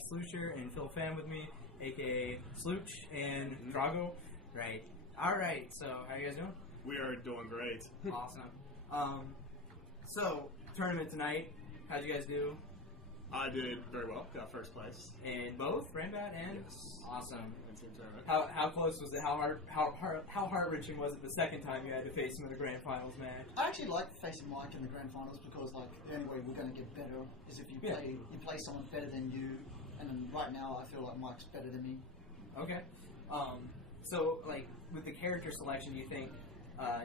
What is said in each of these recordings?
Mike Slucher and Phil Pham with me, aka Sluch and DR4GO. Right. Alright, so how you guys doing? We are doing great. Awesome. So, tournament tonight, how'd you guys do? I did very well. Got first place. In both, Rambat and? Yes. Awesome. In team tournament. How close was it? How heart-wrenching was it the second time you had to face him in the grand finals match? I actually like facing Mike in the grand finals because, like, the only way we're going to get better is if you play someone better than you. And then right now, I feel like Mike's better than me. Okay. So, like, with the character selection, you think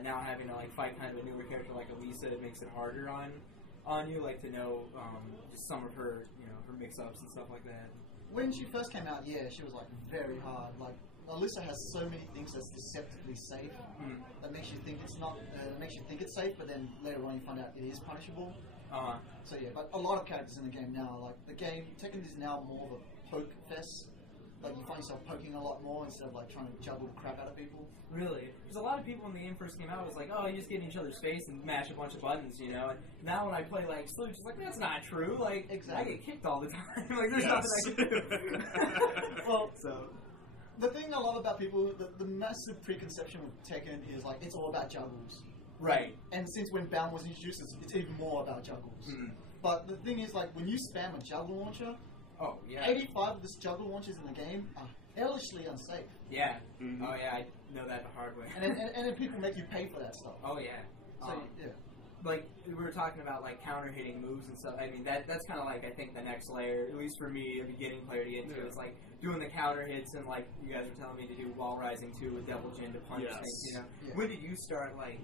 now having to, like, fight kind of a newer character like Elisa, it makes it harder on you, like, to know just some of her, her mix-ups and stuff like that? When she first came out, yeah, she was, like, very hard. Like, Elisa has so many things that's deceptively safe that makes you think it's not, makes you think it's safe, but then later on you find out it is punishable. So yeah, but a lot of characters in the game now, like, the game, Tekken is now more of a poke fest. Like, you find yourself poking a lot more instead of, like, trying to juggle the crap out of people. Really? Because a lot of people when the game first came out was like, oh, you just get in each other's face and mash a bunch of buttons, And now when I play, like, Sluch, it's like, that's not true. Like, exactly. I get kicked all the time. Like, there's nothing I can do. Well, so the thing I love about people, the massive preconception with Tekken is, like, it's all about juggles. Right. And since when Bound was introduced, it's even more about juggles. But the thing is, like, when you spam a juggle launcher, 85 of the juggle launchers in the game are hellishly unsafe. Yeah. Oh, yeah, I know that the hard way. and then people make you pay for that stuff. Oh, yeah. So, yeah. Like, we were talking about, like, counter-hitting moves and stuff. I mean, that's kind of, like, I think the next layer, at least for me, a beginning player to get into, is, like, doing the counter-hits and, like, you guys were telling me to do wall rising, too, with Devil Jin to punch things, Yeah. When did you start, like,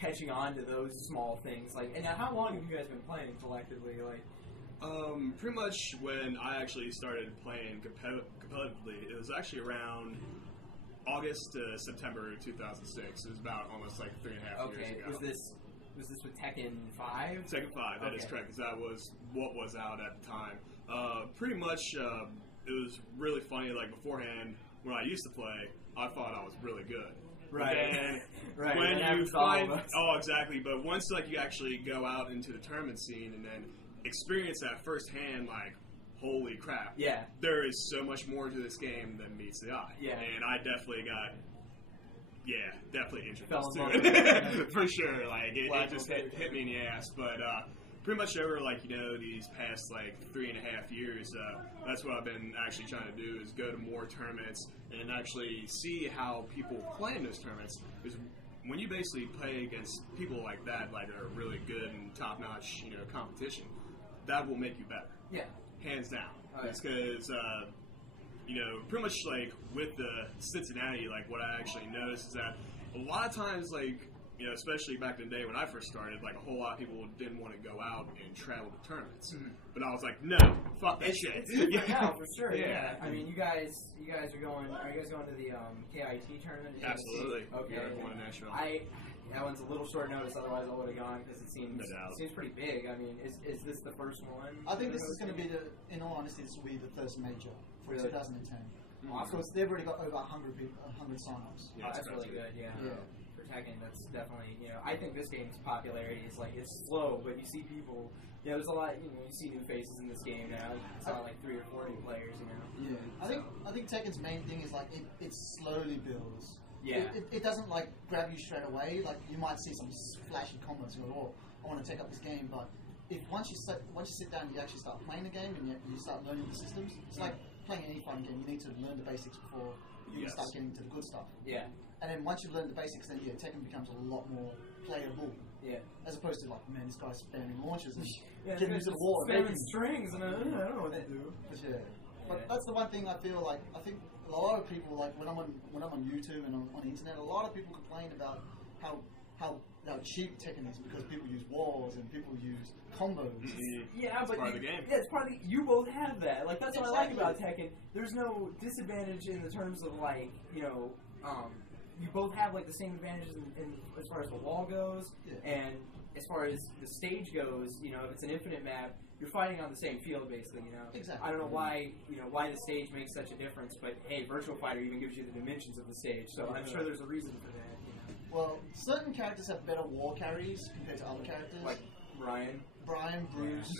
catching on to those small things? Like, and now how long have you guys been playing collectively? Like, pretty much when I actually started playing competitively, it was actually around August to September 2006. It was about almost like 3.5 years ago. Was this with Tekken 5? Tekken 5, that is correct, because that was what was out at the time. Pretty much, it was really funny, like, beforehand, when I used to play, I thought I was really good. Right. But then when you find... Oh, exactly, but once, like, you actually go out into the tournament scene and then experience that firsthand, like, holy crap. Yeah. There is so much more to this game than meets the eye. Yeah. And I definitely got... Yeah, definitely introduced to it. For sure. Like, it just hit me in the ass. But pretty much over, like, these past, like, 3.5 years, that's what I've been actually trying to do is go to more tournaments and actually see how people play in those tournaments. Because when you basically play against people like that, like, that are really good and top-notch, competition, that will make you better. Yeah. Hands down. It's because... pretty much like with the Cincinnati, like what I actually noticed is that a lot of times, like, especially back in the day when I first started, like a whole lot of people didn't want to go out and travel to tournaments. But I was like, no, fuck that shit. Yeah, for sure. Yeah. I mean, you guys are going. Are you guys going to the KIT tournament? Absolutely. Okay. That one's a little short notice. Otherwise, I would have gone because it seems pretty big. I mean, is this the first one? I think this is going to be in all honesty, this will be the first major for 2010. Because they've already got over 100 sign-ups. Yeah, that's really good. Yeah. For Tekken, that's definitely I think this game's popularity is like it's slow, but you see people. There's a lot. You see new faces in this game now. It's not like 3 or 4 new players. Yeah. I think Tekken's main thing is like it slowly builds. Yeah. It doesn't like grab you straight away. Like you might see some flashy combos and go, oh, I want to take up this game. But if once you sit down, and you actually start playing the game and you start learning the systems. It's like playing any fun game. You need to learn the basics before you start getting to the good stuff. Yeah. And then once you learn the basics, then Tekken becomes a lot more playable. Yeah. As opposed to like, man, this guy's spamming launches and getting into the wall. Spamming strings and I don't know what they do. But that's the one thing I feel like. I think a lot of people, like when I'm on YouTube and on the internet, a lot of people complain about how cheap Tekken is because people use walls and people use combos. Yeah, but part of the game. Yeah, it's part of the, you both have that. Like that's what I like about Tekken. There's no disadvantage in the terms of like you both have like the same advantages in as far as the wall goes, and as far as the stage goes. If it's an infinite map, you're fighting on the same field basically. Exactly. I don't know why why the stage makes such a difference, but hey, Virtual Fighter even gives you the dimensions of the stage, so I'm sure there's a reason for that. Well, certain characters have better wall carries compared to other characters. Like Brian, Bruce.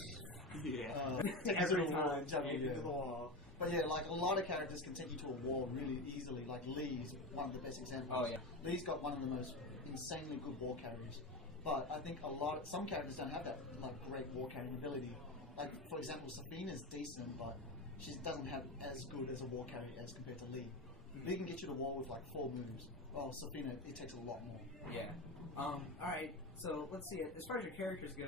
Take Every you to a wall, time, jump take you you to to the the wall. wall. But yeah, like a lot of characters can take you to a wall really easily. Like Lee is one of the best examples. Oh yeah. Lee's got one of the most insanely good wall carries. But I think some characters don't have that like great wall carrying ability. Like for example, Safina's decent, but she doesn't have as good as a wall carry as compared to Lee. Lee can get you to the wall with like 4 moves. Well, Safina, it takes a lot more. Yeah. Alright, so let's see. As far as your characters go,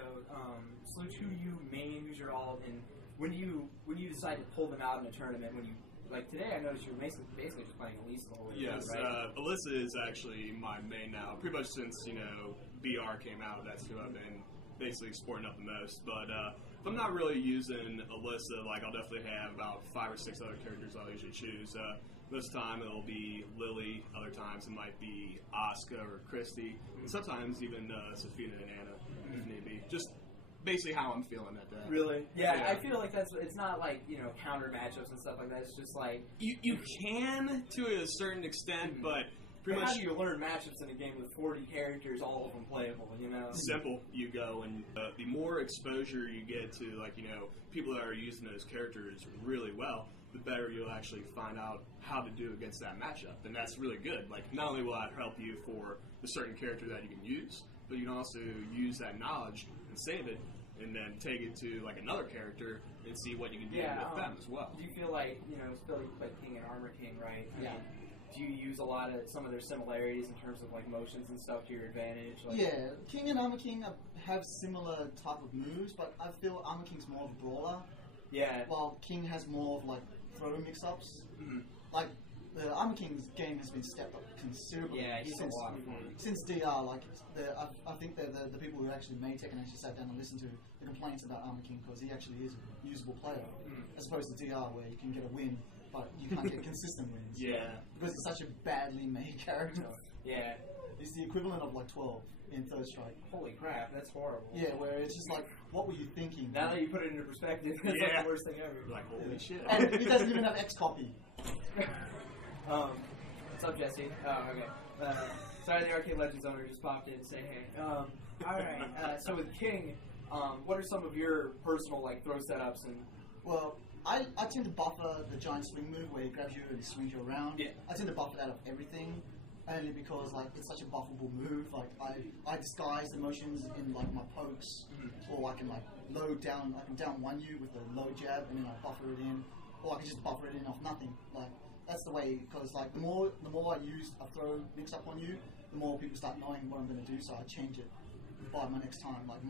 Sluch, who do you main, who's your alt, and when you decide to pull them out in a tournament, when you, like today I noticed you were basically just playing Elisa the whole way Yes, through, right? Alyssa is actually my main now. Pretty much since, BR came out, that's who I've been basically exporting up the most. But if I'm not really using Alyssa, like I'll definitely have about 5 or 6 other characters I'll usually choose. Most of the time it'll be Lily, other times it might be Asuka or Christy, and sometimes even Safina and Anna, if need be. Just basically how I'm feeling at that. Really? Yeah, I feel like it's not like, counter matchups and stuff like that. It's just like... You can to a certain extent, but pretty much... How do you learn matchups in a game with 40 characters, all of them playable, Simple. You go, and the more exposure you get to, people that are using those characters really well, the better you'll actually find out how to do against that matchup. And that's really good. Like, not only will that help you for the certain character that you can use, but you can also use that knowledge and save it, and then take it to like another character and see what you can do with them as well. Do you feel like, still like King and Armor King, right? Yeah. Do you use some of their similarities in terms of like motions and stuff to your advantage? Like, yeah, King and Armor King have similar type of moves, but I feel Armor King's more of a brawler. Yeah. While King has more of like throw mix-ups. Mm-hmm. Like the Armor King's game has been stepped up considerably. Yeah, he's since, a lot of fun. Since DR, like I think the people who actually made Tekken actually sat down and listened to the complaints about Armor King because he actually is a usable player, as opposed to DR where you can get a win, but you can't get consistent wins. Yeah. Because he's such a badly made character. Yeah. He's the equivalent of like 12 in Third Strike. Holy crap, that's horrible. Yeah, where it's just like, what were you thinking? Now that you put it into perspective, it's like the worst thing ever. Like, holy shit. And he doesn't even have X copy. What's up, Jesse? Oh, okay. Sorry, the Arcade Legends owner just popped in to say hey. Alright, so with King, what are some of your personal like throw setups and... Well, I tend to buffer the giant swing move where he grabs you and swings you around. Yeah. I tend to buffer that of everything, only because like it's such a buffable move. Like I disguise the motions in like my pokes, or I can like I can down one you with a low jab and then I buffer it in, or I can just buffer it in off nothing. Like that's the way, because like the more I use a throw mix up on you, the more people start knowing what I'm going to do. So I change it by my next time. Like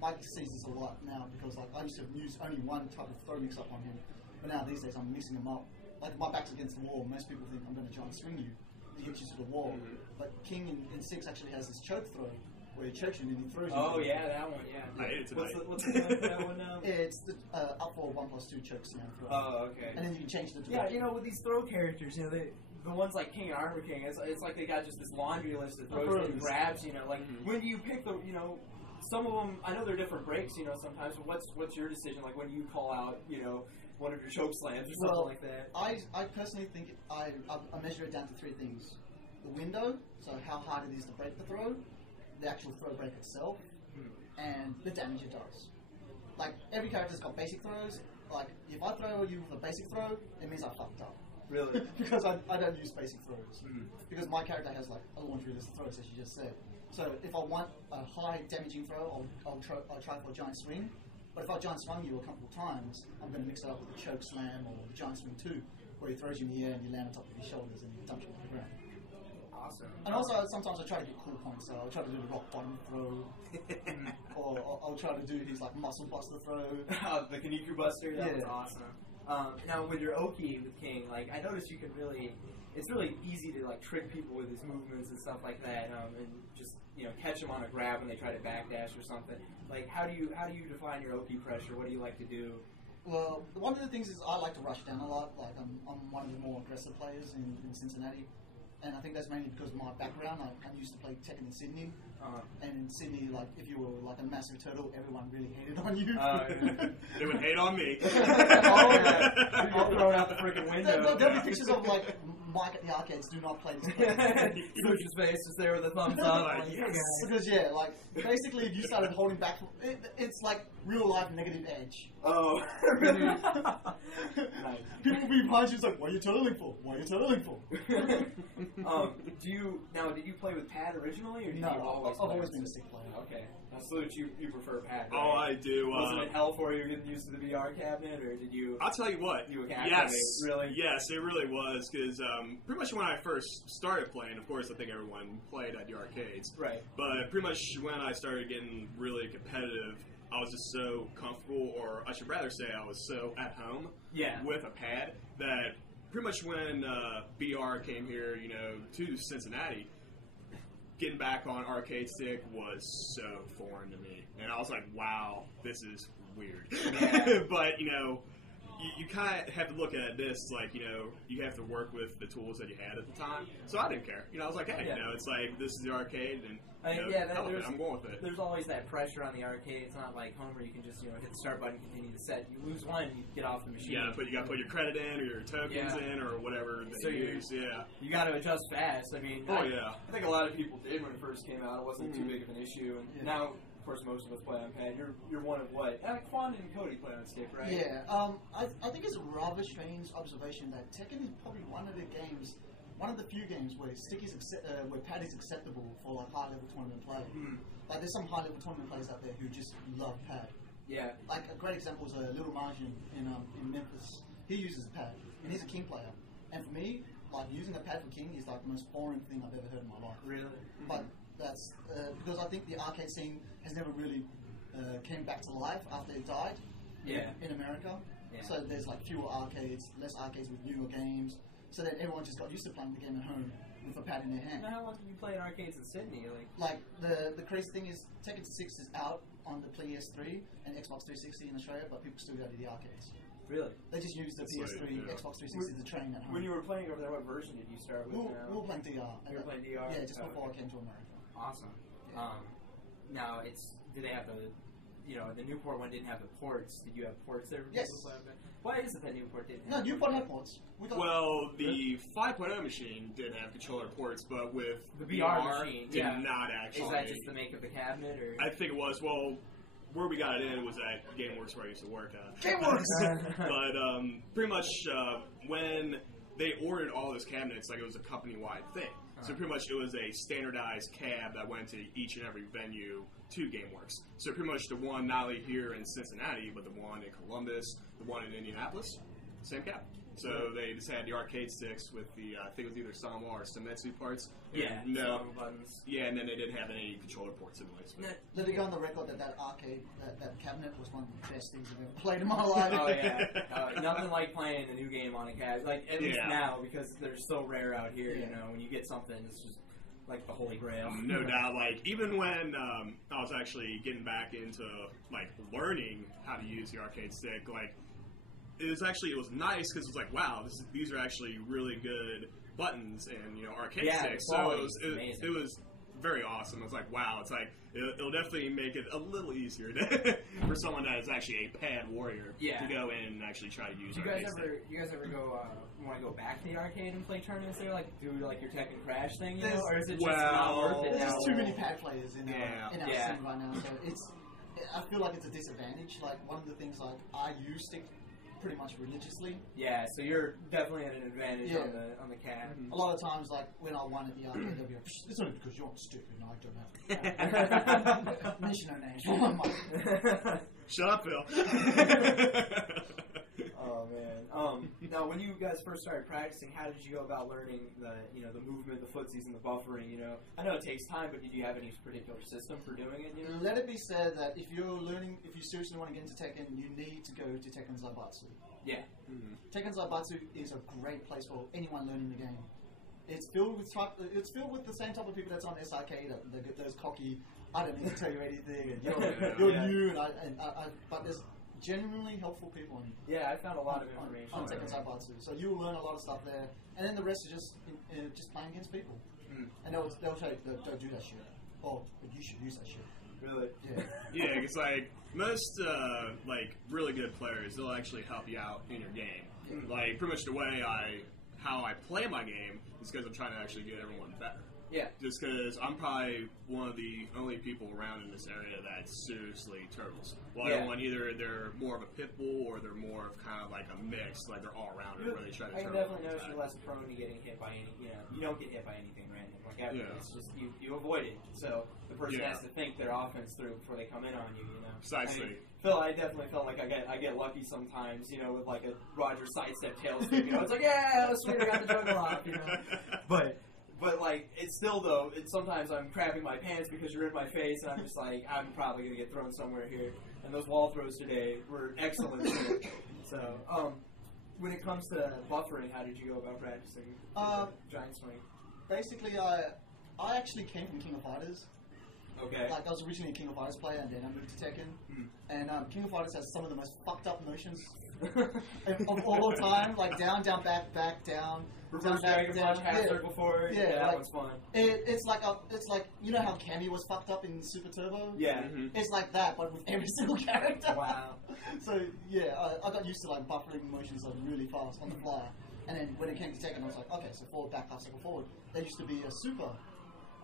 Mike sees this a lot now because like I used to use only one type of throw mix up on him, but now these days I'm mixing them up. Like if my back's against the wall, most people think I'm going to giant swing you to get you to the wall. But King in 6 actually has this choke throw where he chokes you and then he throws you. Oh yeah, that one, yeah. I hate it tonight. What's the name for that one now? It's the up for 1+2 choke slam throw. Oh, okay. And then you can change the Yeah, direction. with these throw characters, the ones like King and Armor King, it's like they got just this laundry list of throws and grabs, like when do you pick the, some of them, I know they're different breaks, sometimes, but what's your decision, like when you call out, one of your choke slams or something like that? I personally think I measure it down to 3 things. The window, so how hard it is to break the throw, the actual throw break itself, and the damage it does. Like, every character's got basic throws. Like, if I throw you with a basic throw, it means I fucked up. Really? Because I don't use basic throws. Because my character has, like, a laundry list of throws, as you just said. So, if I want a high damaging throw, I'll try for a giant swing. But if I giant swung you a couple of times, I'm going to mix it up with a choke slam or the giant swing 2, where he throws you in the air and you land on top of his shoulders and he dumps you on the ground. Awesome. And also, sometimes I try to get cool points, so I'll try to do the rock bottom throw, or I'll try to do his like muscle buster throw. The Kaniku Buster, that was awesome. Now with your Oki with King, like I noticed you can it's really easy to like trick people with his movements and stuff like that, and just catch them on a grab when they try to backdash or something. Like how do you define your Oki pressure? What do you like to do? Well, one of the things is I like to rush down a lot. Like I'm one of the more aggressive players in Cincinnati. And I think that's mainly because of my background. I used to play Tekken in Sydney. And in Sydney, like, if you were like a massive turtle, everyone really hated on you. They would hate on me. I'll throw it out the freaking window. There'll be pictures of like Mike at the arcades, do not play this game. Sluch's face is there with a thumbs up. Like, Like, yes. Because yeah, like basically, if you started holding back, it's like real life negative edge. Oh. Nice. People will be behind you, it's like, what are you turtling for? What are you turtling for? Did you play with pad originally, or did No, you always I've play always with been a stick player. Okay. Now, Sluch, you prefer pad, right? Oh, I do. Was it hell for you getting used to the VR cabinet, or did you... I'll tell you what. You Yes, really? yes, it really was because pretty much when I first started playing, of course, I think everyone played at the arcades. Right. But pretty much when I started getting really competitive, I was just so comfortable, or I should rather say, I was so at home with a pad that pretty much when BR came here, to Cincinnati, getting back on arcade stick was so foreign to me, and I was like, "Wow, this is weird." Yeah. But you kind of have to look at this like you have to work with the tools that you had at the time. So I didn't care. I was like, "Hey, it's like this is the arcade, and hell of it, I'm going with it." There's always that pressure on the arcade. It's not like home where you can just hit the start button, continue to set. You lose one, you get off the machine. Yeah, but you got to put your credit in or your tokens in or whatever they use. Yeah, you got to adjust fast. I mean, I think a lot of people did when it first came out. It wasn't too big of an issue, and now. Of course, most of us play on pad. You're one of what? Quan and Cody play on stick, right? Yeah. I think it's a rather strange observation that Tekken is probably one of the few games where where pad is acceptable for like high level tournament play. Like there's some high level tournament players out there who just love pad. Yeah. Like a great example is Little Margin in Memphis. He uses pad, and he's a King player. And for me, like using a pad for King is like the most boring thing I've ever heard in my life. Really? But that's because I think the arcade scene has never really came back to life after it died in America. Yeah. So there's like fewer arcades, less arcades with newer games, so that everyone just got used to playing the game at home with a pad in their hand. Now, how long did you play in arcades in Sydney? Like the crazy thing is Tekken 6 is out on the PS3 and Xbox 360 in Australia, but people still go to the arcades. Really? They just use the PS3, Xbox 360 to train at home. When you were playing over there, what version did you start with? We were playing DR. You were playing DR? Yeah, just before I came to America. Awesome. Yeah. Now, do they have the Newport one didn't have the ports. Did you have ports there? Yes. Why is it that Newport didn't have Newport had ports. Well, the 5.0 machine did have controller ports, but with the VR machine, did not actually. Is that just the make of the cabinet? Or? I think it was. Well, where we got it in was at GameWorks where I used to work at. GameWorks! But pretty much when they ordered all those cabinets, like it was a company-wide thing. So pretty much it was a standardized cab that went to each and every venue to GameWorks. So pretty much the one not only here in Cincinnati, but the one in Columbus, the one in Indianapolis, same cab. So they just had the arcade sticks with the, I think it was either Sama or Sametsu parts. Sama buttons. Yeah, and then they didn't have any controller ports in place. Let it go on the record that arcade, that cabinet was one of the best things I've ever played in my life. Oh yeah, nothing like playing a new game on a cabinet. Like at least now, because they're so rare out here. When you get something, it's just like the holy grail. No doubt. Like even when I was actually getting back into like learning how to use the arcade stick, like. It was nice because it was like, wow, these are actually really good buttons and arcade sticks. So it was very awesome. It was like, wow, it's like it'll definitely make it a little easier for someone that is actually a pad warrior to go in and actually try to use. You guys ever go want to go back to the arcade and play tournaments there, like do like your Tekken Crash thing, or is it just not worth it? There's now? just too many pad players in our scene right now, so I feel like it's a disadvantage. Like one of the things I use stick pretty much religiously. Yeah, so you're definitely at an advantage on the cab. A lot of times, like when I won at the arcade, they'll be like, "It's only because you're stupid and I don't have." Mention no names. Shut up, Phil. Oh man. Now, when you guys first started practicing, how did you go about learning the movement, the footsies, and the buffering? I know it takes time, but did you have any particular system for doing it? Let it be said that if you seriously want to get into Tekken, you need to go to Tekken Zaibatsu. Yeah. Tekken Zaibatsu is a great place for anyone learning the game. It's filled with the same type of people that's on SRK, those cocky. I don't need to tell you anything, and you're new, but there's genuinely helpful people I found a lot of information on Tekken Zaibatsu. So you'll learn a lot of stuff there, and then the rest is just playing against people. And they'll tell you, don't do that shit. Oh, but you should use that shit. Really? Yeah. Yeah, it's like most like really good players, they'll actually help you out in your game. Like pretty much the way I how I play my game is because I'm trying to actually get everyone better. Yeah. Just because I'm probably one of the only people around in this area that seriously turtles. Well, everyone, either they're more of a pit bull or they're more of kind of like a mix, like they're all rounder where they try to turtle. I can definitely notice you're less prone to getting hit by any, you don't get hit by anything random. Like, it's just, you avoid it. So the person has to think their offense through before they come in on you, Precisely. I mean, Phil, I definitely felt like I get lucky sometimes, with like a Roger sidestep tail sweep, it's like, yeah, sweet, I got the juggle off, But like, it's still though, sometimes I'm crapping my pants because you're in my face, and I'm just like, I'm probably gonna get thrown somewhere here. And those wall throws today were excellent. So, when it comes to buffering, how did you go about practicing giant swing? Basically, I actually came from King of Fighters. Okay. Like, I was originally a King of Fighters player, and then I moved to Tekken. And King of Fighters has some of the most fucked up motions of all time. Like, down, back, down. Reverse Dragon Punch, half circle forward. Yeah, that one's fun. It's like you know how Cammy was fucked up in Super Turbo? Yeah. It's like that, but with every single character. Wow. So yeah, I got used to like buffering motions like really fast on the fly. And then when it came to Tekken, I was like, okay, so forward, back, half circle forward. There used to be a super.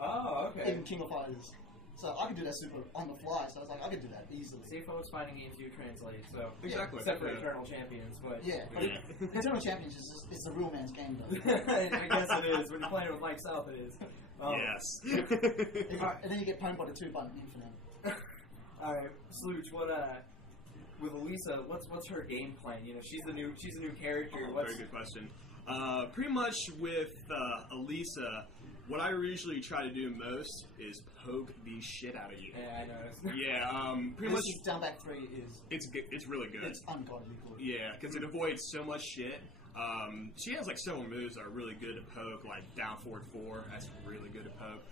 Oh, okay. In King of Fighters. So I could do that super on the fly, so I was like, I could do that easily. See, folks, fighting games do translate, so... Exactly. Except for Eternal Champions, but... Yeah, but Eternal Champions it's a real man's game, though. I guess it is. When you're playing with Mike South, it is. Yes. And then you get pwned by the 2-button infinite. Alright, Sluch, with Elisa, what's her game plan? She's a new character. Very good question. Pretty much with Elisa... What I usually try to do most is poke the shit out of you. Yeah, I noticed. Yeah, pretty much. Down back 3 is. It's really good. It's ungodly good. Yeah, because it avoids so much shit. She has like several moves that are really good to poke, like down forward 4. That's really good to poke.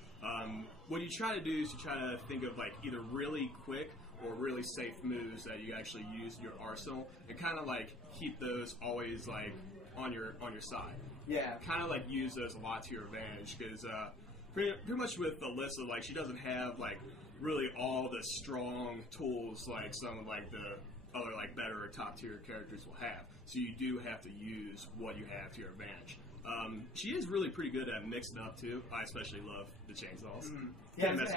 What you try to do is you try to think of like either really quick or really safe moves that you actually use in your arsenal, and kind of like keep those always like on your side. Yeah. Kind of like use those a lot to your advantage, because pretty much with Alyssa, like she doesn't have like really all the strong tools like some of like the other like better or top tier characters will have. So you do have to use what you have to your advantage. She is really pretty good at mixing up too. I especially love the chainsaws. Yeah, what's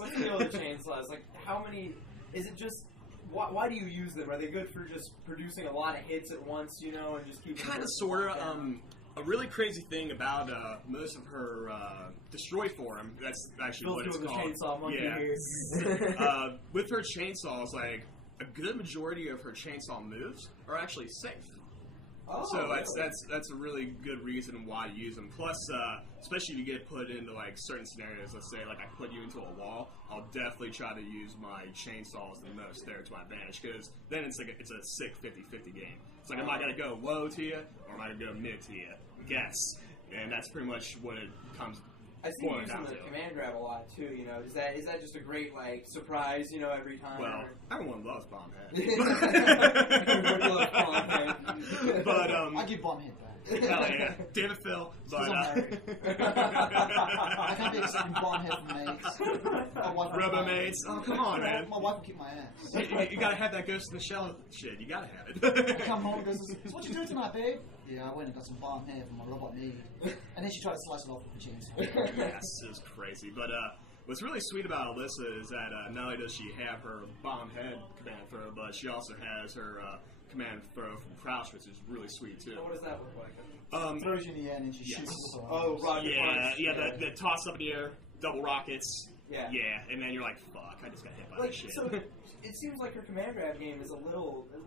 the deal with the chainsaws? Like, how many? Is it just? Why do you use them? Are they good for just producing a lot of hits at once? And just keeping kind of sort of. A really crazy thing about most of her destroy form, that's actually what it's called. Chainsaw monkey here. With her chainsaws, like a good majority of her chainsaw moves are actually safe. Oh, so really? that's a really good reason why to use them. Plus, especially if you get put into like certain scenarios, let's say like I put you into a wall, I'll definitely try to use my chainsaws the most there to my advantage, because then it's like it's a sick 50-50 game. It's like, am I going to go low to you, or am I going to go mid to you? Guess. And that's pretty much what it comes I see you using the command grab a lot too, Is that just a great like surprise, every time? Well, everyone loves bomb head. But I give bomb head back. Hell yeah. Damn it, Phil. But I can't be accepting bomb head from mates. Robo mates. Oh, come on, man. My wife will kick my ass. You gotta have that Ghost in the Shell shit. You gotta have it. I come home and goes, so what you doing tonight, babe? Yeah, I went and got some bomb hair from my robot knee. And then she tried to slice it off with the chainsaw. Yes, it was crazy. But what's really sweet about Alyssa is that not only does she have her bomb head command throw, but she also has her command throw from crouch, which is really sweet too. What does that look like? Throws you in the air and then she shoots with her arms. Rocket punch. Yeah, the toss up in the air, double rockets. Yeah, and then you're like, fuck, I just got hit by this shit. So it seems like her command grab game is at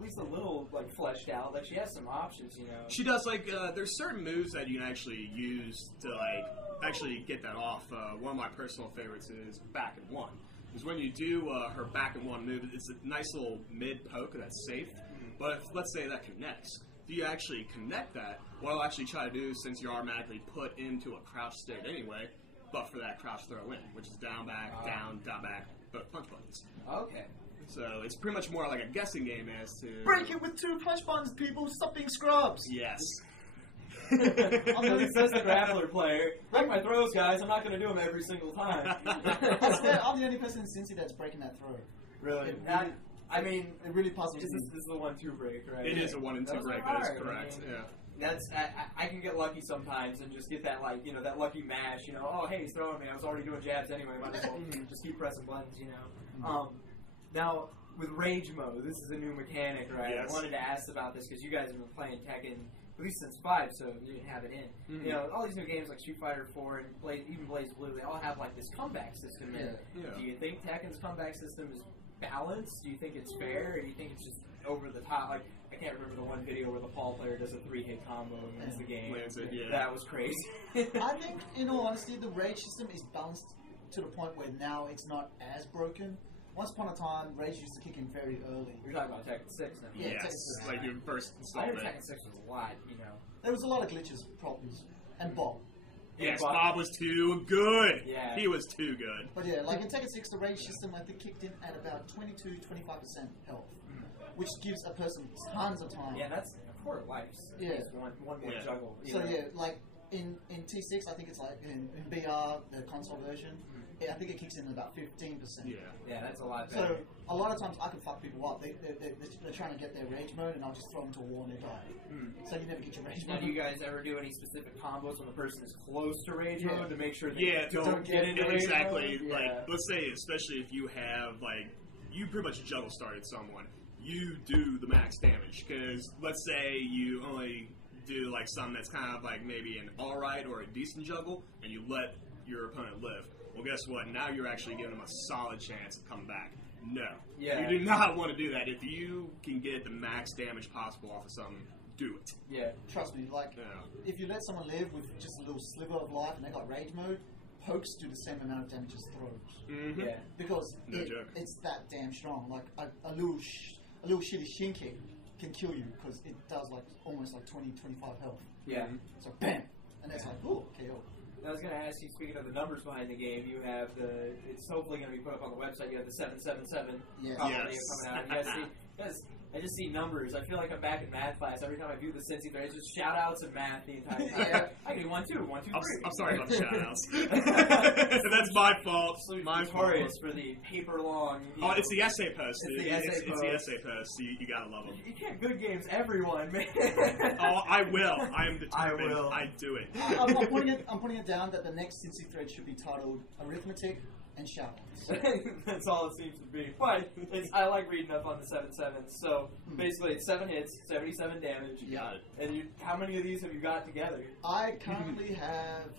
least a little like fleshed out. Like she has some options, She does like there's certain moves that you can actually use to like actually get that off. One of my personal favorites is back and one. Because when you do her back and one move, it's a nice little mid poke that's safe. But if, let's say that connects, if you actually connect that, what I'll actually try to do, since you're automatically put into a crouch state anyway, but for that crouch throw in, which is down back, down back, but punch buttons. Okay. So it's pretty much more like a guessing game as to... Break it with 2 punch buttons, people! Stop being scrubs! Yes. I'm the grappler player. Break my throws, guys. I'm not going to do them every single time. I'm the only person in Cincy that's breaking that throw. Really? I mean, it really puzzles me. This is the 1-2 break, right? It is a 1 and 2 break, that is correct. That's I can get lucky sometimes and just get that that lucky mash. Oh hey, he's throwing me. I was already doing jabs anyway. Might as well just keep pressing buttons. Now with rage mode, this is a new mechanic, right? Yes. I wanted to ask about this because you guys have been playing Tekken at least since 5, so you didn't have it in. All these new games like Street Fighter 4 and even Blaze Blue, they all have like this comeback system in it. Do you think Tekken's comeback system is balanced? Do you think it's fair, or do you think it's just over the top? Like, I can't remember the one video where the Paul player does a 3-hit combo and wins the game. That was crazy. I think, in all honesty, the rage system is balanced to the point where now it's not as broken. Once upon a time, rage used to kick in very early. You're talking about Tekken 6 now. Yeah, Yes, Tekken 6. like your first I installment. heard Tekken 6 was a lot, There was a lot of glitches, problems, and Bob. Yes, Bob was too good. Yeah. He was too good. But yeah, like in Tekken 6, the rage system I think kicked in at about 22-25% health, which gives a person tons of time. Yeah, that's a quarter life. Yeah. It's one more juggle. So yeah, like in T6, I think it's like in BR, the console version, I think it kicks in at about 15%. Yeah, that's a lot better. So a lot of times I can fuck people up. They're trying to get their rage mode, and I'll just throw them to a wall and they die. So you never get your rage Now, mode. do you guys ever do any specific combos when the person is close to rage Yeah. mode to make sure they don't get into rage exactly. mode? Like, let's say, especially if you have you pretty much juggle started someone, you do the max damage. Because let's say you only do something that's kind of maybe an alright or a decent juggle, and you let your opponent live. Well, guess what? Now you're actually giving them a solid chance of coming back. No. Yeah. You do not want to do that. If you can get the max damage possible off of something, do it. Yeah. Trust me, if you let someone live with just a little sliver of life and they got rage mode, pokes do the same amount of damage as throws. Yeah. Because joke. it's that damn strong. Like a little shitty shin kick can kill you because it does almost 20-25 health. Yeah. So bam, and that's ooh, KO. I was going to ask you, speaking of the numbers behind the game, you have it's hopefully going to be put up on the website, you have the 777 Yes. coming out. You guys I just see numbers. I feel like I'm back in math class. Every time I do the Cincy thing, it's just shout outs and math the entire time. I can do 1, 2, 1, 2, 3. I'm sorry about the shout outs. That's my fault. My fault. For the paper long. Oh, it's the essay post. It's the essay post. You gotta love them. You can't good games everyone, man. Oh, I will. I am determined. I will. I do it. I'm putting it down that the next Cincy thread should be titled Arithmetic and Shout Outs. That's all it seems to be. But I like reading up on the 7/7s. So basically, it's 7 hits, 77 damage. You got it. And how many of these have you got together? I currently have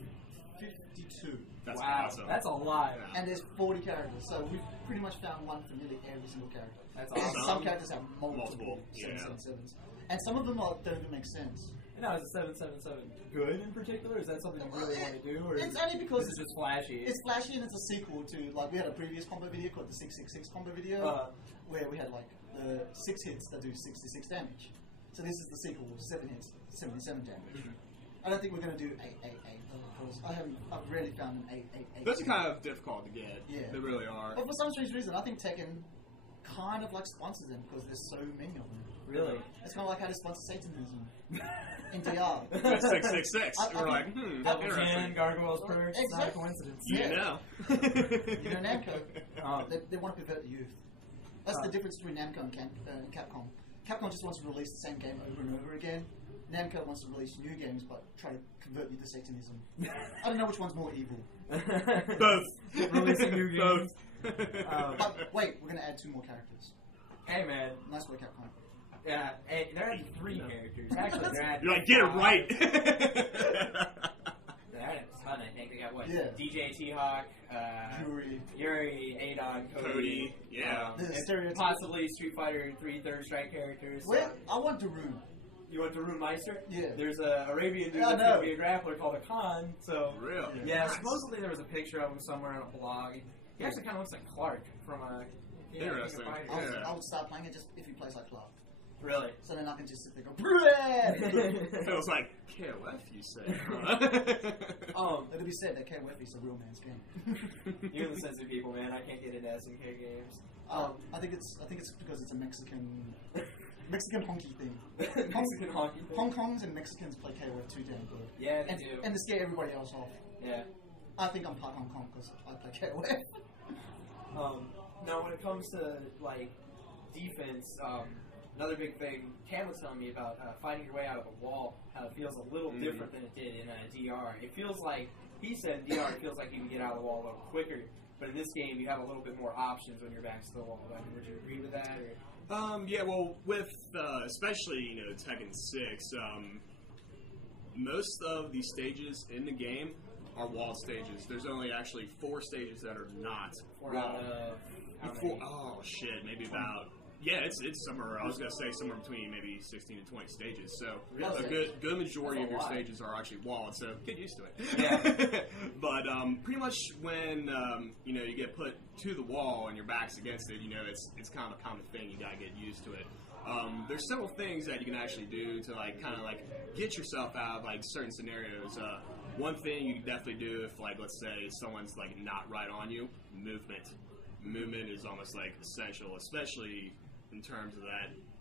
52. That's wow, awesome. That's a lot. Yeah. And there's 40 characters, so we've pretty much found one for nearly every single character. That's And awesome. some characters have multiple Yeah. 777s. And some of them don't even make sense. Now, is the 777 good in particular? Is that something you really want to do? Or It's only because it's just flashy? It's flashy and it's a sequel to, we had a previous combo video called the 666 combo video, where we had, the 6 hits that do 66 damage. So this is the sequel, 7 hits, 77 damage. I don't think we're going to do 888, because I've rarely found an 888. Those are kind of difficult to get. Yeah. They really are. But for some strange reason, I think Tekken kind of sponsors them because there's so many of them. Really? It's kind of like how they sponsor Satanism in DR. 666. We're like, Double interesting. chin, gargoyles perks. It's not a Exactly. coincidence. You know. You know, Namco, they want to pervert the youth. That's the difference between Namco and Capcom. Capcom just wants to release the same game over and over again. Namco wants to release new games but try to convert you to Satanism. I don't know which one's more evil. Both. Releasing new games. But wait, we're going to add 2 more characters. Hey, man. Nice work, Capcom. Yeah, hey, they're adding 3 characters. Actually, they're adding You're like, get it 5. right. They're adding a ton, I think. They got, what? Yeah. DJ T-Hawk, Yuri, Adon, Cody. Yeah. The and stereotypical- possibly Street Fighter 3 Third Strike characters. Wait, I want Darun. You want Darun Meister? Yeah. There's a Arabian dude Yeah, I that's going know. to be a grappler called a Khan. So Real. yeah, supposedly there was a picture of him somewhere on a blog. He actually kind of looks like Clark from a Interesting. King of Fighters. Yeah. I would start playing it just if he plays like Clark. Really? So then I can just sit there and go, Bleh! It was like, KOF, you say. It'll be said that KOF is a real man's game. You're the sensitive people, man. I can't get into SNK games. I think it's because it's a Mexican honky thing. Mexican hockey. Hong Kongs and Mexicans play KOF too damn good. Yeah, they and, do. And to scare everybody else off. Yeah. I think I'm part Hong Kong because I play KOF. Now, when it comes to defense, another big thing, Cam was telling me about finding your way out of a wall, how it feels a little different than it did in DR. It feels like, he said in DR, it feels like you can get out of the wall a little quicker. But in this game, you have a little bit more options when you're back to the wall. I mean, would you agree with that? Or? Yeah, well, with especially Tekken 6, most of the stages in the game are walled stages. There's only actually 4 stages that are not walled. Oh shit, maybe about. Yeah, it's somewhere. I was gonna say somewhere between maybe 16 and 20 stages. So a good majority of your stages are actually walled. So get used to it. Yeah. But pretty much when you get put to the wall and your back's against it, it's kind of a common thing. You gotta get used to it. There's several things that you can actually do to get yourself out of certain scenarios. One thing you can definitely do if let's say someone's not right on you, movement. Movement is almost essential, especially in terms of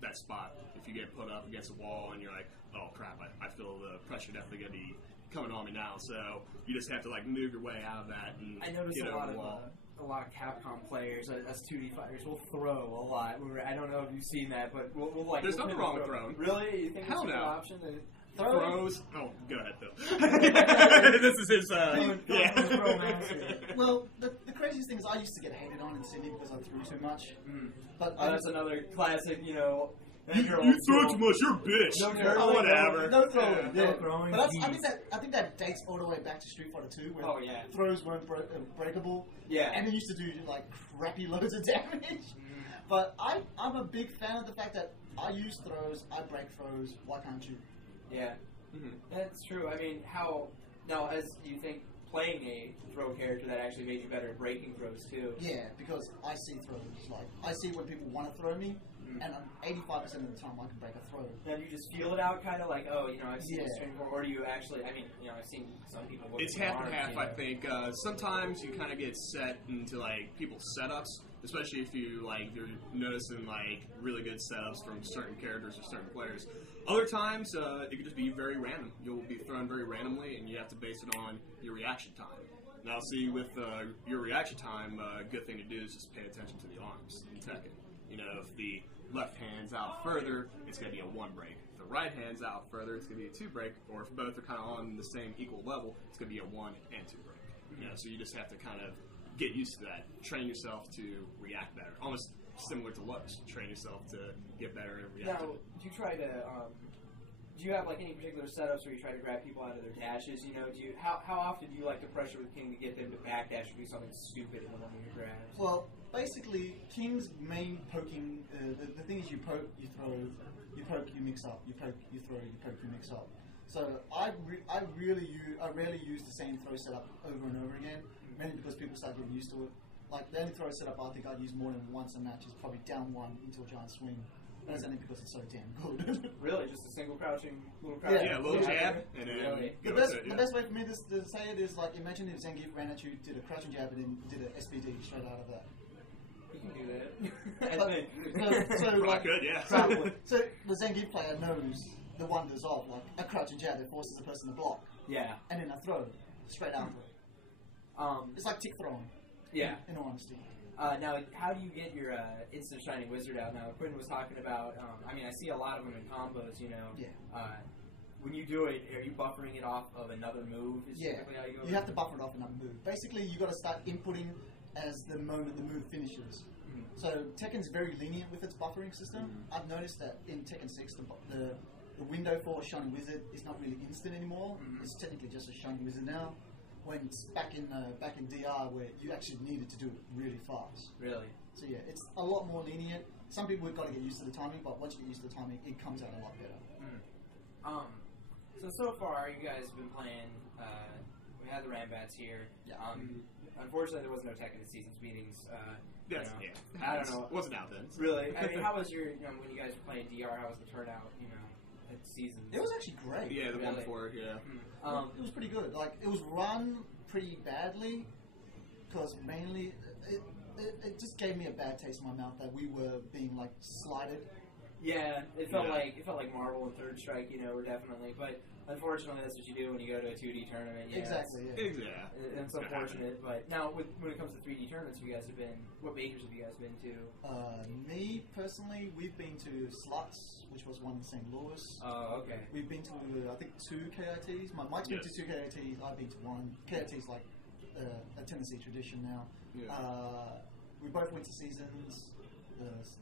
that spot. If you get put up against a wall and you're like, oh crap, I feel the pressure definitely gonna be coming on me now. So you just have to move your way out of that and I noticed get over the wall. A lot of Capcom players, us 2D fighters, will throw a lot. I don't know if you've seen that, but we'll There's nothing wrong with throwing. Really? You think Hell it's a no. good option? Throws. Oh, go ahead, Phil. This is his. Well, the craziest thing is I used to get hated on in Sydney because I threw too much. But that's another classic, You throw too much, you're a bitch. No whatever. No throwing. No throwing. But I think that dates all the way back to Street Fighter 2, where throws weren't breakable. Yeah. And they used to do crappy loads of damage. But I'm a big fan of the fact that I use throws, I break throws. Why can't you? Yeah, that's true. I mean, as you think playing a throw character that actually made you better at breaking throws too? Yeah, because I see throws. I see when people want to throw me, and 85% of the time I can break a throw. Then you just feel it out, kind of I've seen this training before, or do you actually? I mean, I've seen some people. It's half and half, I think. Sometimes you kind of get set into people's setups. Especially if you're noticing really good setups from certain characters or certain players. Other times it could just be very random. You'll be thrown very randomly, and you have to base it on your reaction time. Now, see, with your reaction time, a good thing to do is just pay attention to the arms in Tekken. If the left hand's out further, it's going to be a 1 break. If the right hand's out further, it's going to be a 2 break. Or if both are kind of on the same equal level, it's going to be a 1 and 2 break. So you just have to kind of get used to that. Train yourself to react better. Almost similar to looks. Train yourself to get better and react. Now, do you try to? Do you have any particular setups where you try to grab people out of their dashes? How often do you like to pressure with King to get them to backdash or do something stupid in the one of your grabs? Well, basically, King's main poking. The thing is, you poke, you throw, you poke, you mix up, you poke, you throw, you poke, you mix up. So I rarely use the same throw setup over and over again. Mainly because people start getting used to it. The only throw setup I think I'd use more than once a match is probably down 1 into a giant swing. That's only because it's so damn good. Really? Just a single crouching, little crouching? Yeah, a little jab, and then the best way for me to say it is imagine if Zangief ran at you, did a crouching jab, and then did an SPD straight out of that. You can do that. So the Zangief player knows the wonders of a crouching jab that forces a person to block. Yeah. And then a throw straight out of it. It's like tick throwing. Yeah. In all honesty. Now, how do you get your instant shining wizard out? Now, Quinn was talking about. I see a lot of them in combos. Yeah. When you do it, are you buffering it off of another move? Is typically how you go. You have to buffer it off another move. Basically, you got to start inputting as the moment the move finishes. So Tekken's very lenient with its buffering system. I've noticed that in Tekken 6, the window for Shining Wizard is not really instant anymore. It's technically just a Shining Wizard now. When it's back in DR where you actually needed to do it really fast. Really? So yeah, it's a lot more lenient. Some people have got to get used to the timing, but once you get used to the timing, it comes out a lot better. So far, you guys have been playing. We had the Rambats here. Yeah. Unfortunately, there was no Tekken in seasons meetings. I don't know. It wasn't out then. Really? How was your when you guys were playing DR? How was the turnout? At seasons. It was actually great. Yeah, the one before. Yeah. It was pretty good. It was run pretty badly because mainly it just gave me a bad taste in my mouth that we were being slighted. Yeah, it felt like Marvel and Third Strike, were definitely. But unfortunately, that's what you do when you go to a 2D tournament. Yeah, Exactly. Yeah. It's unfortunate, but now when it comes to 3D tournaments, you guys have been. What majors have you guys been to? Me personally, we've been to Sluch, which was one in St. Louis. Oh, okay. We've been to I think 2 KITs. Mike's been to 2 KITs. I've been to 1. KIT's like a Tennessee tradition now. Yeah. We both went to Seasons.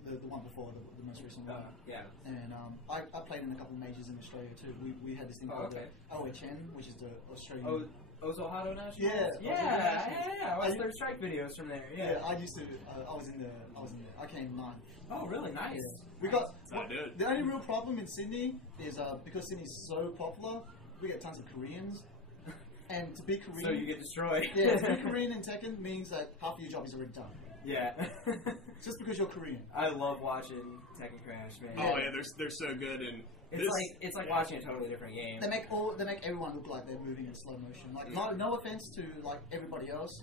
The one before the most recent one. Yeah. And I played in a couple of majors in Australia too. We had this thing called the OHN, which is the Australian. Ozohado National? Yeah. I watched their strike videos from there. Yeah, I used to. I was in there. I came 9th. Oh, really? Nice. Yeah. We got the only real problem in Sydney is because Sydney's so popular, we get tons of Koreans. And to be Korean, so you get destroyed. Yeah, to be Korean in Tekken means that half of your job is already done. Yeah. Just because you're Korean. I love watching Tekken Crash, man. Oh yeah, they're so good, and it's like watching a totally different game. They make everyone look like they're moving in slow motion. Like no offense to like everybody else,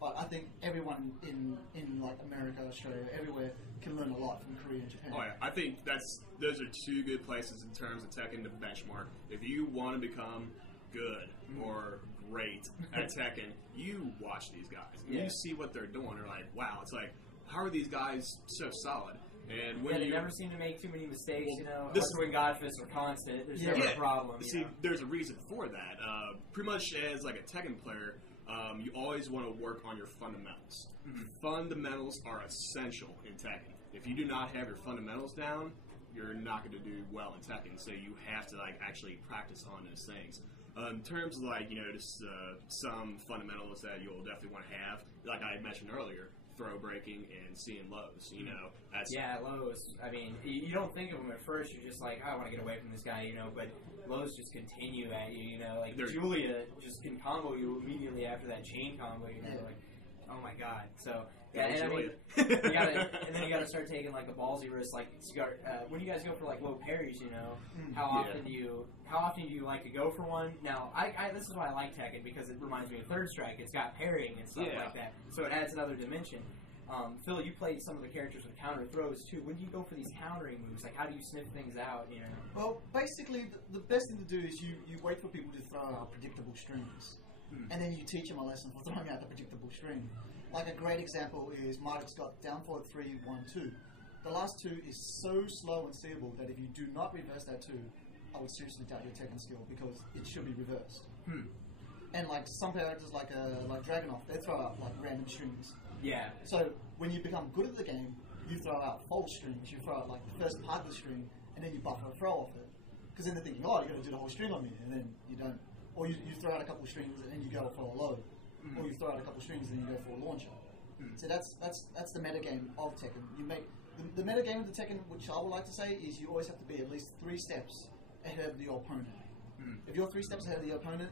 but I think everyone in like America, Australia, everywhere can learn a lot from Korea and Japan. Oh yeah, I think those are 2 good places in terms of Tekken to benchmark. If you want to become good or great at Tekken, you watch these guys and you see what they're doing. You're like, wow, it's like, how are these guys so solid? And when they never seem to make too many mistakes. You know, when Godfists are constant, there's never a problem. See, there's a reason for that. Pretty much as like a Tekken player, you always want to work on your fundamentals. Mm-hmm. Fundamentals are essential in Tekken. If you do not have your fundamentals down, you're not going to do well in Tekken. So you have to like actually practice on those things. In terms of like, just some fundamentals that you'll definitely want to have, like I mentioned earlier, throw breaking and seeing lows. That's lows. I mean, you don't think of them at first. You're just like, I want to get away from this guy, but lows just continue at you. Like Julia just can combo you immediately after that chain combo. Like, oh my god. So. Yeah, and I mean, then you gotta start taking like a ballsy risk. Like, when you guys go for like low parries, how often do you like to go for one? Now, this is why I like Tekken, because it reminds me of Third Strike. It's got parrying and stuff like that, so it adds another dimension. Phil, you played some of the characters with counter throws too. When do you go for these countering moves? Like, how do you sniff things out? Well, basically, the best thing to do is you wait for people to throw out predictable strings, and then you teach them a lesson for throwing out the predictable string. Like a great example is Marduk's got down forward 3, 1, 2. The last 2 is so slow and seeable that if you do not reverse that 2, I would seriously doubt your Tekken skill, because it should be reversed. And like some characters like Dragunov, they throw out like random strings. Yeah. So when you become good at the game, you throw out false strings. You throw out like the first part of the string, and then you buffer a throw off it. Because then they're thinking, oh, you're going to do the whole string on me, and then you don't. Or you throw out a couple of strings and then you go for a load. Or you throw out a couple of strings and then you go for a launcher. So that's the metagame of Tekken. You make the metagame of the Tekken, which I would like to say, is you always have to be at least 3 steps ahead of your opponent. If you're 3 steps ahead of the opponent,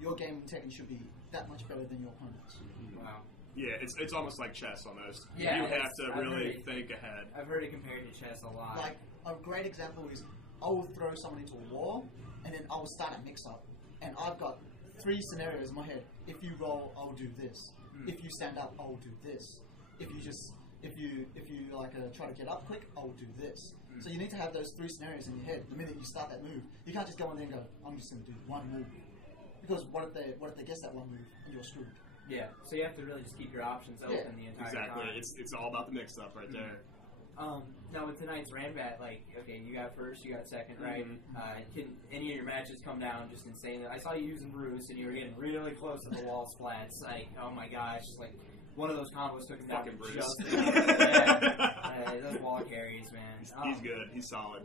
your game in Tekken should be that much better than your opponent's. Wow. Yeah, it's almost like chess almost. Yeah, you have to really think ahead. I've heard it compared to chess a lot. Like a great example is I will throw someone into a wall, and then I will start a mix-up, and I've got 3 scenarios in my head. If you roll, I'll do this. If you stand up, I'll do this. If you like try to get up quick, I'll do this. So you need to have those 3 scenarios in your head. The minute you start that move, you can't just go in there and go, I'm just going to do one move. Because what if they guess that one move and you're screwed? Yeah. So you have to really just keep your options open the entire time. Exactly. It's all about the mix-up right there. Now with tonight's Ranbat, like, okay, you got first, you got second, right? Can any of your matches come down just insane? I saw you using Bruce, and you were getting really close to the wall splats. Like, oh my gosh, like one of those combos took him down Fucking Bruce. just those wall carries, man. He's good. He's solid.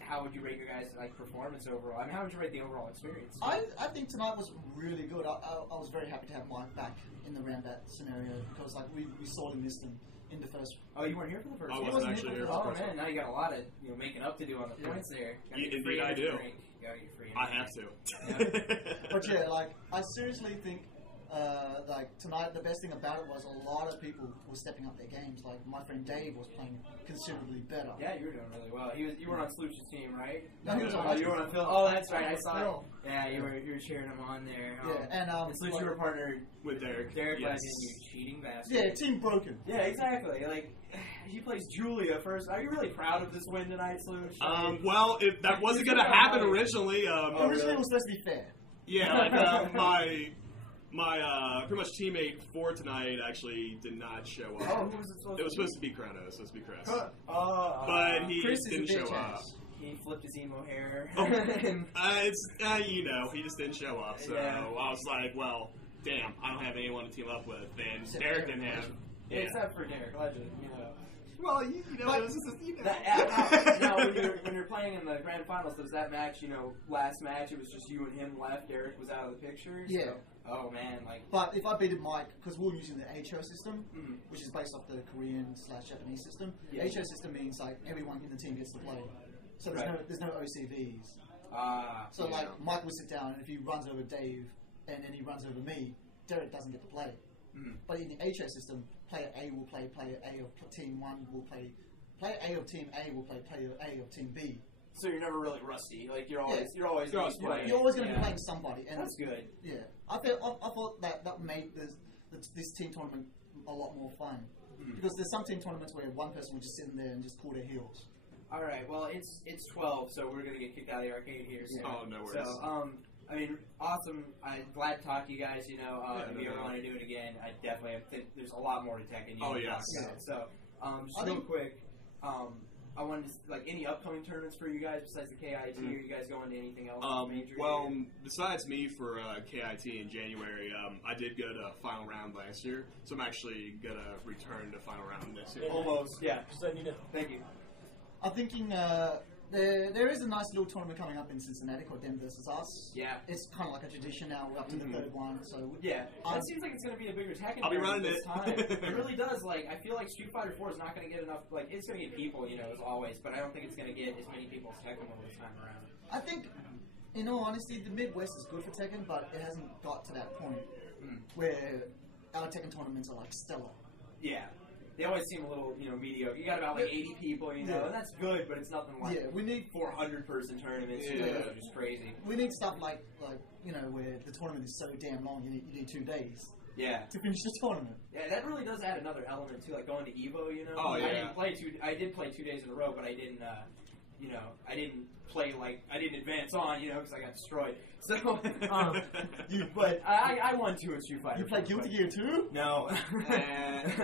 How would you rate your guys' like performance overall? I mean, how would you rate the overall experience? I think tonight was really good. I was very happy to have Mike back in the Ranbat scenario, because like we sorely missed him in the first. Oh, you weren't here for the first I one? wasn't actually here for the first man, now you got a lot of making up to do on the points there. Indeed I do. I have to. Yeah. But yeah, like I seriously think Like tonight, the best thing about it was a lot of people were stepping up their games. Like my friend Dave was playing considerably better. Yeah, you were doing really well. You were on Sluch's team, right? No, he was on you were on Phil. Oh, that's right. I saw it. Yeah, you were cheering him on there. Yeah, and Sluch, you were partnered with Derek. Derek, yes. You cheating bastard. Yeah, team broken. Yeah, exactly. Like he plays Julia first. Are you really proud of this win tonight, Sluch? Well, that wasn't going to happen originally. Originally, it was supposed to be fair. Yeah, like my pretty much teammate for tonight actually did not show up. Oh, who was it supposed to be? It was supposed to be Chronos. It was supposed to be Chris. But he Chris didn't show up. He flipped his emo hair. It's he just didn't show up. So yeah. I was like, well, damn, I don't have anyone to team up with. And Except Derek didn't have. Yeah. Except for Derek Legend, you know. Well, you know, it was just, you know. Now, when you're playing in the grand finals, does that match, last match, it was just you and him left, Derek was out of the picture? So, Yeah. oh, man, like... But if I beat Mike, because we were using the HO system, which is based off the Korean/Japanese system, Yeah. HO system means like everyone in the team gets to play. So there's no OCVs. So like Mike will sit down, and if he runs over Dave, and then he runs over me, Derek doesn't get to play. But in the HO system, player A will play, player A of team 1 will play, player A of team A will play, player A of team B. So you're never really rusty. Like you're always You're always playing. You're always going to be playing somebody, and that's good. Yeah, I thought that made this team tournament a lot more fun because there's some team tournaments where one person will just sit in there and just pull their heels. All right, well it's 12, so we're gonna get kicked out of the arcade here. So. Oh, no worries. So I mean, awesome. I'm glad to talk to you guys. If you ever want to do it again, I definitely think there's a lot more to Tekken. Oh, yes. So, just real quick, I wanted to, any upcoming tournaments for you guys besides the KIT? Are you guys going to anything else major? Well, besides me for KIT in January, I did go to final round last year, so I'm actually going to return to final round this year. Almost, yeah. Just letting you know. Thank you. I'm thinking there is a nice little tournament coming up in Cincinnati called Them vs. Us. Yeah. It's kind of like a tradition now. We're up to the third one. So yeah. It seems like it's going to be a bigger Tekken I'll be running this it. time. It really does. I feel like Street Fighter 4 is not going to get enough. It's going to get people, as always, but I don't think it's going to get as many people as Tekken will this time around. I think, in all honesty, the Midwest is good for Tekken, but it hasn't got to that point where our Tekken tournaments are stellar. Yeah. They always seem a little, mediocre. You got about 80 people, and that's good, but it's nothing like we need 400-person tournaments. It's just crazy. We need stuff like where the tournament is so damn long, you need 2 days. Yeah. To finish the tournament. Yeah, that really does add another element too, like going to Evo. Oh yeah. I did play 2 days in a row, but I didn't. I didn't play I didn't advance on, because I got destroyed. So, but I won 2 at Street Fighter. You played Guilty Gear 2? No.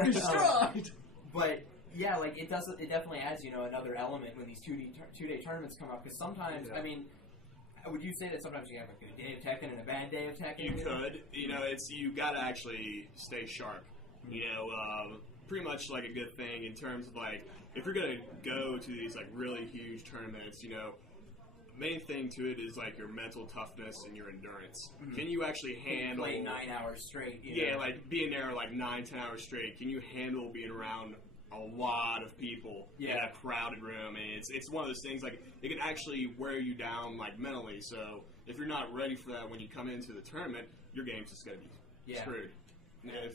Destroyed. But yeah, it definitely adds another element when these 2-day tournaments come up, because sometimes would you say that sometimes you have a good day of Tekken and a bad day of Tekken? You could. You got to actually stay sharp. Pretty much like a good thing in terms of if you're going to go to these really huge tournaments, main thing to it is your mental toughness and your endurance. Can you actually handle play 9 hours straight? Yeah, being there 9-10 hours straight. Can you handle being around a lot of people in a crowded room? And it's one of those things it can actually wear you down mentally. So if you're not ready for that when you come into the tournament, your game's just gonna be screwed. No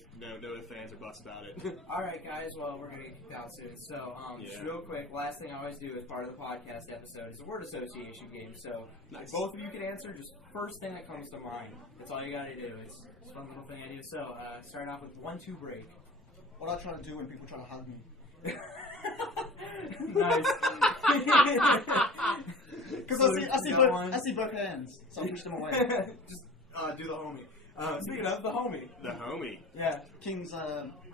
fans or buts about it. All right, guys. Well, we're going to get kicked out soon. So, just real quick, last thing I always do as part of the podcast episode is a word association game. So, if both of you can answer, just first thing that comes to mind. That's all you got to do. It's a fun little thing I do. So, starting off with 1-2 break. What I try to do when people try to hug me. Nice. Because I see both hands, so I push them away. Just do the homie. Speaking of the homie. The homie. Yeah. King's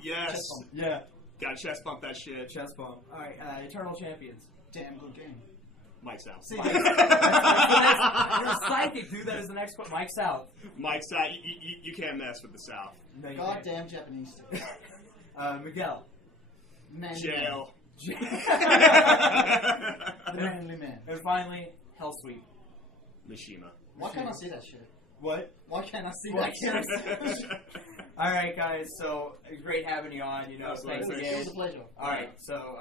yes. chest bump. Yeah. Gotta chest bump that shit. Chest bump. Alright, Eternal Champions. Damn good game. Mike South. See, You're a psychic, dude. That is the next one. Mike South. Mike South. You can't mess with the South. No, you goddamn Japanese. Miguel. Man. Jail. The manly man. And finally, Hell Sweep. Mishima. Why can't I see that shit? What? Why can't I see that shit? Alright, guys, so it's great having you on. Thanks It was again. a pleasure. Alright, so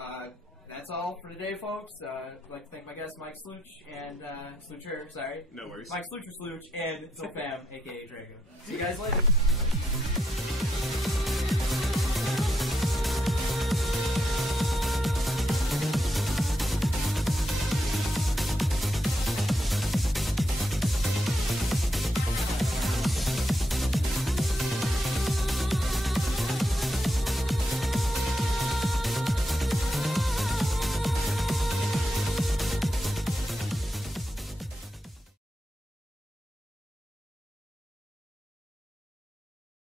that's all for today, folks. I'd like to thank my guest, Mike Sluch, and Slucher, sorry. No worries. Mike Sluch and Phil Pham, a.k.a. Drago. See you guys later.